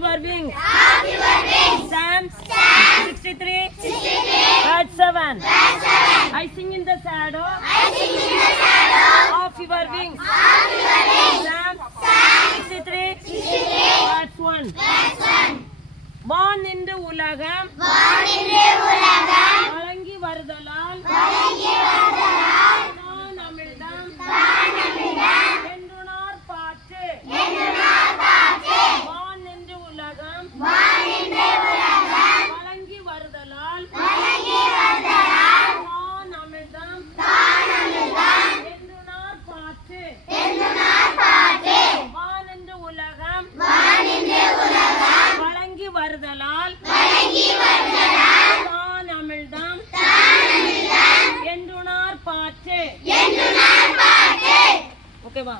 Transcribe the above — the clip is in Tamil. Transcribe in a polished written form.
your wings. Psalms 63, verse 7. I sing in the shadow of your wings. Psalms 63, verse 1. வான் என்று உலகம் வழங்கி வருதலால் நான் அமிழ்தம் என்றுனார் பாட்டு. வான் என்று உலகம் வழங்கி வருதலால் நான் அமிழ்தம் என்றுனார் பாட்டு. வான் என்று உலகம் வழங்கி வருதலால் தான் அமிழ்தம் என்றுனார் பாட்டு. ஓகேவா?